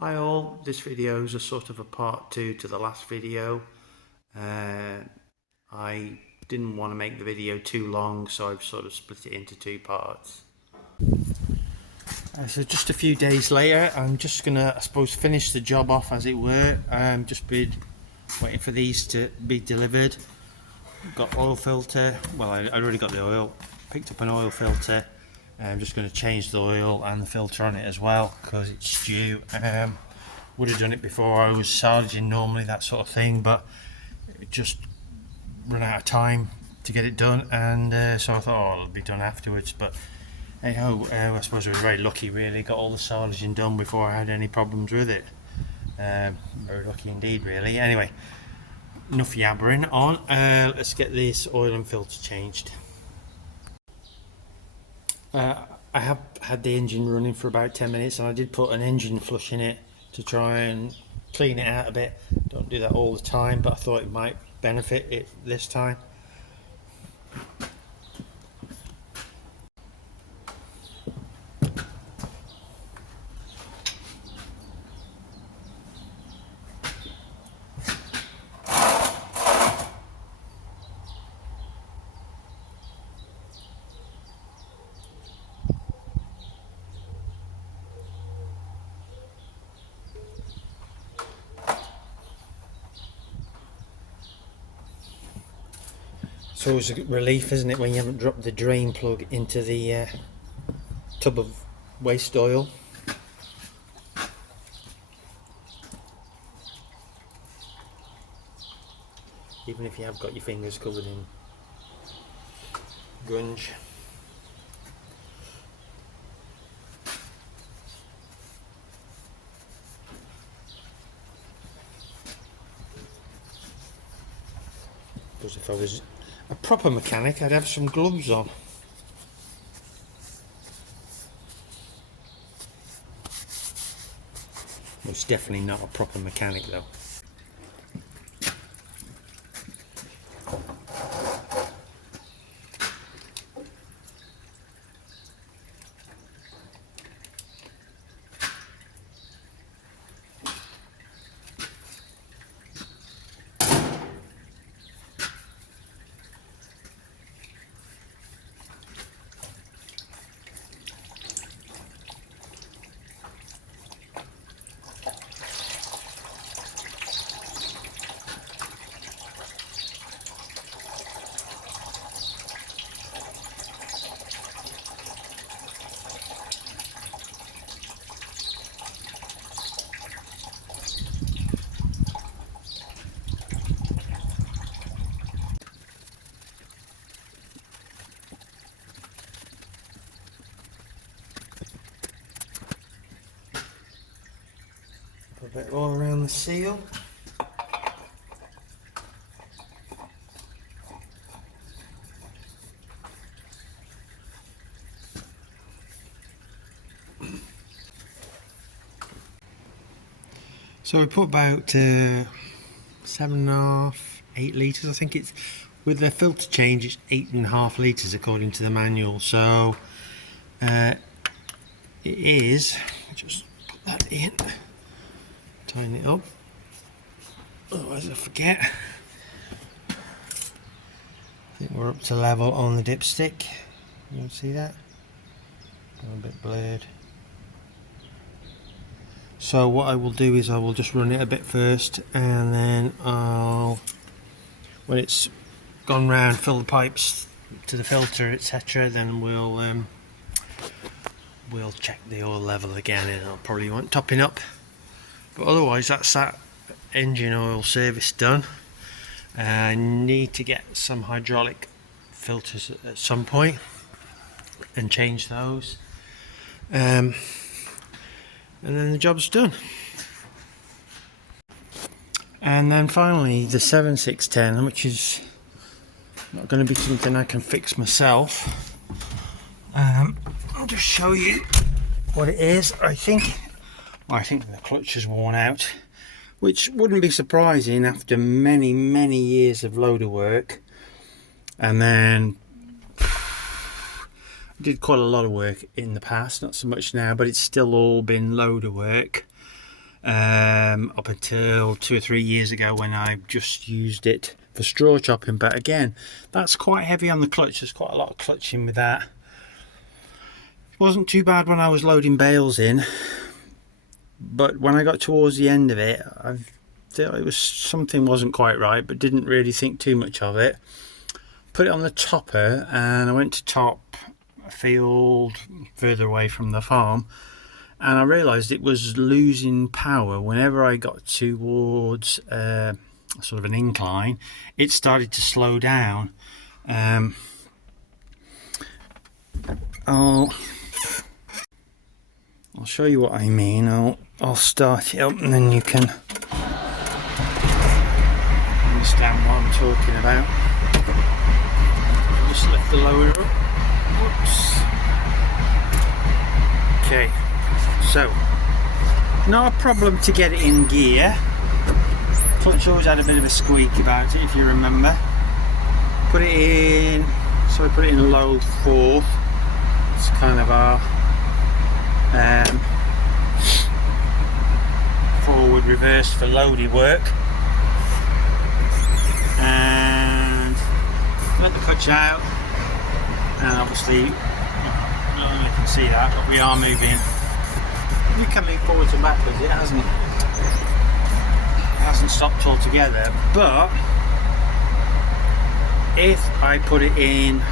Hi all, this video is a sort of a part 2 to the last video. I didn't want to make the video too long, so I've sort of split it into 2 parts. So just a few days later, I'm just gonna, I suppose, finish the job off as it were. Just been waiting for these to be delivered. Got oil filter, well I already got the oil, picked up an oil filter. I'm just going to change the oil and the filter on it as well because it's due. Would have done it before I was salvaging normally, that sort of thing, but it just run out of time to get it done, and so I thought, oh, it'll be done afterwards. But hey ho, I suppose I was very lucky really, got all the salvaging done before I had any problems with it. Very lucky indeed really. Anyway, enough yabbering on, let's get this oil and filter changed. I have had the engine running for about 10 minutes, and I did put an engine flush in it to try and clean it out a bit. Don't do that all the time, but I thought it might benefit it this time. It's always a relief, isn't it, when you haven't dropped the drain plug into the tub of waste oil. Even if you have got your fingers covered in grunge. Because if I was a proper mechanic, I'd have some gloves on. Well, it's definitely not a proper mechanic though. Put a bit all around the seal. So we put about 7.5, 8 litres. I think it's, with the filter change, it's 8.5 litres according to the manual. So it is, just put that in, tighten it up, otherwise I forget. I think we're up to level on the dipstick. You can see that? A bit blurred. So what I will do is I will just run it a bit first, and then I'll, when it's gone round, fill the pipes to the filter, etc., then we'll check the oil level again, and I'll probably want topping up. But otherwise, that's that engine oil service done. I need to get some hydraulic filters at some point and change those. And then the job's done. And then finally the 7610, which is not going to be something I can fix myself. I'll just show you what it is. I think the clutch is worn out, which wouldn't be surprising after many years of loader work. And then did quite a lot of work in the past, not so much now, but it's still all been loader work. up until 2 or 3 years ago when I just used it for straw chopping. But again, that's quite heavy on the clutch. There's quite a lot of clutching with that. It wasn't too bad when I was loading bales in, but when I got towards the end of it, I thought it was something wasn't quite right, but didn't really think too much of it. Put it on the topper and I went to top a field further away from the farm, and I realised it was losing power whenever I got towards sort of an incline. It started to slow down. I'll show you what I mean. I'll start it up and then you can understand what I'm talking about. Just lift the loader up. Whoops. Okay, so not a problem to get it in gear. Clutch always had a bit of a squeak about it, if you remember. Put it in, so we put it in low fourth. It's kind of our forward reverse for loaded work, and let the clutch out, and obviously you can see that, but we are moving. We can move forwards and backwards. It hasn't stopped altogether, but if I put it in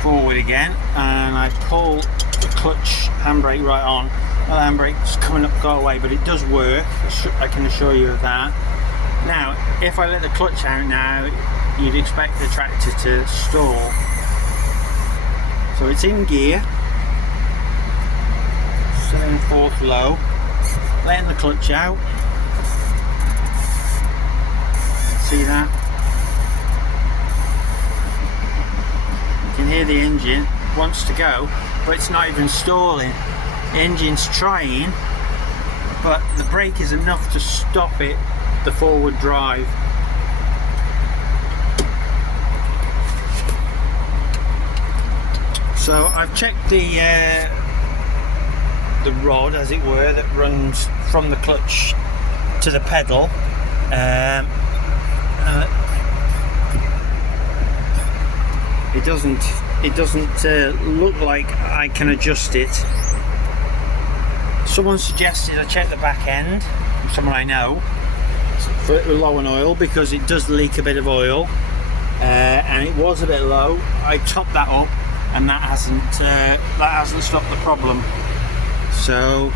forward again and I pull the clutch handbrake right on, well, the handbrake's coming up, go away, but it does work. I can assure you of that. Now, if I let the clutch out now, you'd expect the tractor to stall. So it's in gear, setting fourth low, letting the clutch out. See that? You can hear the engine wants to go, but it's not even stalling. The engine's trying, but the brake is enough to stop it, the forward drive. So I've checked the rod, as it were, that runs from the clutch to the pedal. It doesn't look like I can adjust it. Someone suggested I check the back end, someone I know, for it low on oil, because it does leak a bit of oil, and it was a bit low. I topped that up, and that hasn't stopped the problem. So,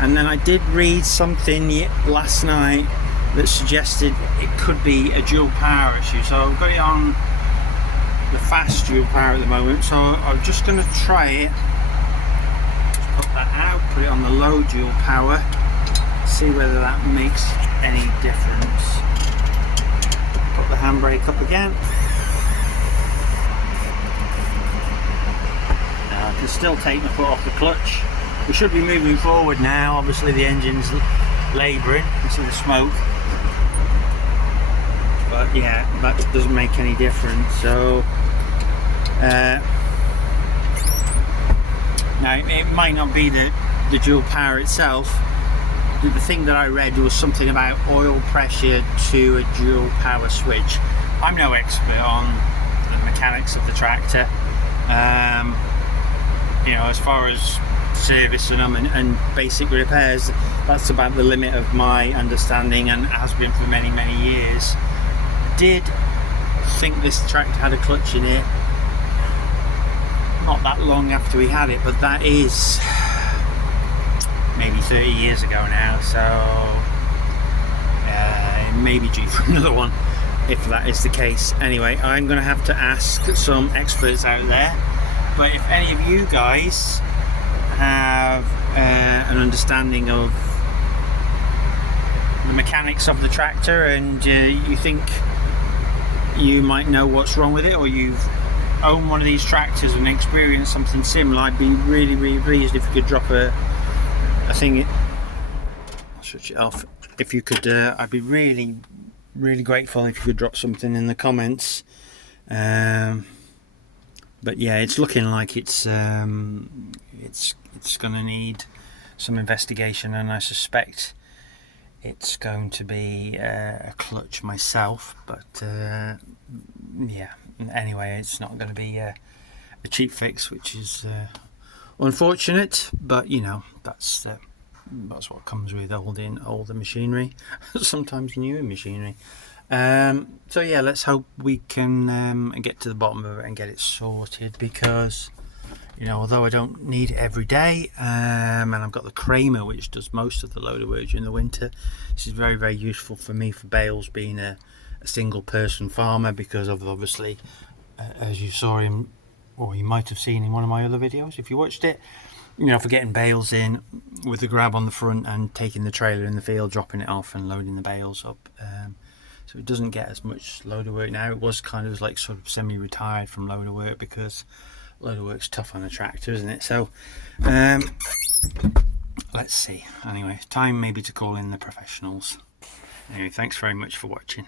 and then I did read something last night that suggested it could be a dual power issue. So I've got it on the fast dual power at the moment, so I'm just going to try it. Just put that out, put it on the low dual power, see whether that makes any difference. Put the handbrake up again. Now I can still take my foot off the clutch. We should be moving forward now. Obviously the engine's labouring, you can see the smoke. But yeah, that doesn't make any difference. So now it might not be the dual power itself. The thing that I read was something about oil pressure to a dual power switch. I'm no expert on the mechanics of the tractor. You know, as far as servicing them and basic repairs, that's about the limit of my understanding, and has been for many years. Did think this tractor had a clutch in it not that long after we had it, but that is maybe 30 years ago now, so it may be due for another one if that is the case. Anyway, I'm going to have to ask some experts out there, but if any of you guys have an understanding of the mechanics of the tractor, and you think you might know what's wrong with it, or you've owned one of these tractors and experienced something similar, I'd be really pleased if you could drop a thing. I'll switch it off. If you could, I'd be really grateful if you could drop something in the comments. But yeah, it's looking like it's going to need some investigation, and I suspect it's going to be a clutch myself, but yeah, anyway, it's not going to be a cheap fix, which is unfortunate, but you know, that's what comes with holding older machinery, sometimes newer machinery. So yeah, let's hope we can get to the bottom of it and get it sorted, because you know, although I don't need it every day, and I've got the Kramer which does most of the loader work during the winter. This is very useful for me for bales, being a single person farmer, because of obviously, as you saw him, or you might have seen in one of my other videos if you watched it, you know, for getting bales in with the grab on the front and taking the trailer in the field, dropping it off and loading the bales up. So it doesn't get as much loader work now. It was kind of like sort of semi-retired from loader work, because loader work's tough on a tractor, isn't it? So let's see. Anyway, time maybe to call in the professionals. Anyway, thanks very much for watching.